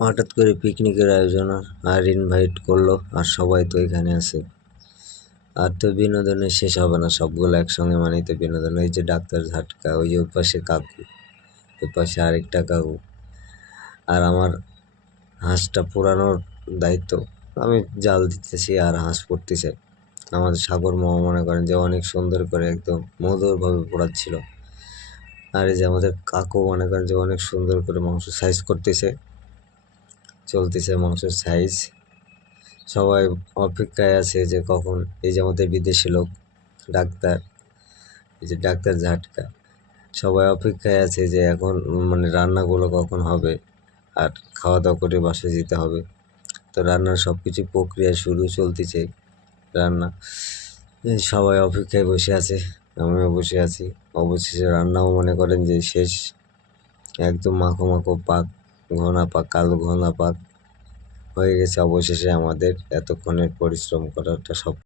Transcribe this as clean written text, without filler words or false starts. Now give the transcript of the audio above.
হঠাৎ করে পিকনিকের আয়োজন আর ইনভাইট করলো, আর সবাই তো এখানে আছে। আর তো বিনোদনের শেষ হবে না, সবগুলো একসঙ্গে মানেই তো বিনোদন। ওই যে ডাক্তার ঝাটকা, ওই যে ওপাশে কাকু, এপাশে আরেকটা কাকু, আর আমার হাঁসটা পোড়ানোর দায়িত্ব। আমি জাল দিতেছি আর হাঁস পড়তেছে। আমাদের সাগর মামা মনে করেন যে অনেক সুন্দর করে একদম মধুরভাবে পোড়াচ্ছিল। আর এই যে আমাদের কাকু মনে করেন যে অনেক সুন্দর করে মাংস সাইজ করতেছে, চলতেছে মাংসের সাইজ। সবাই অপেক্ষায় আছে যে কখন এই যে আমাদের বিদেশি লোক ডাক্তার, এই যে ডাক্তার ঝাটকা, সবাই অপেক্ষায় আছে যে এখন মানে রান্নাগুলো কখন হবে আর খাওয়া দাওয়া করে বাসায় যেতে হবে। তো রান্নার সব কিছু প্রক্রিয়া শুরু চলতেছে রান্না। এই সবাই অপেক্ষায় বসে আছে, আমিও বসে আছি। অবশেষে রান্নাও মনে করেন যে শেষ, একদম মাখো মাখো পাক, ঘনা পাক, কালো ঘনা পাক হয়ে গেছে। অবশেষে আমাদের এতক্ষণের পরিশ্রম করাটা সব